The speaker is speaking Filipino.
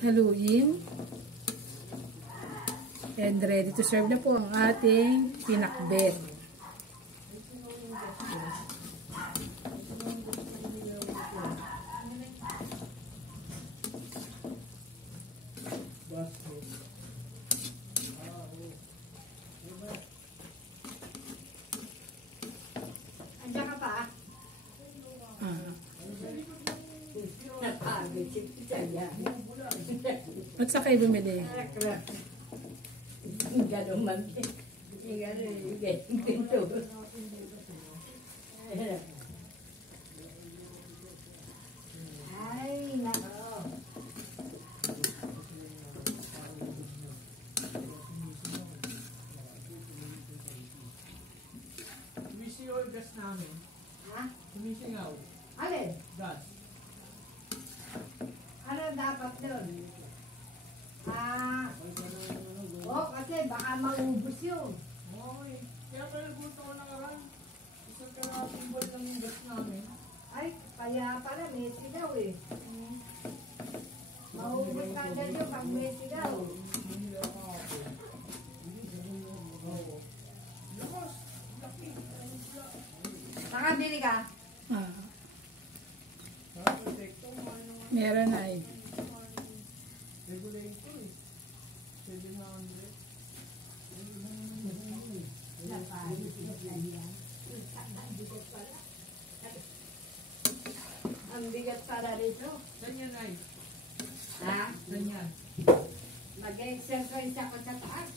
haluin. And ready to serve na po ang ating pinakbet. Andiyan ka pa? At sa kayo bumili? Gano'ng mantik. Gano'ng ganito. Ay, nako. Sumisingaw yung gas namin. Ha? Sumisingaw. Alin? Gas. Ano dapat doon? Kasi baka maubos yun. Okay. Kaya pala gusto ko nakaraan. Isang karating ball lang yung gas namin. Ay, kaya pala may sigaw eh. Maubos ka agad yun pag may sigaw. Nakabili ka? Meron na eh. Regulator eh. 700. Ang bigat para rito. Ganyan ay. Ha? Ganyan. Mag-exercise ako sa taas.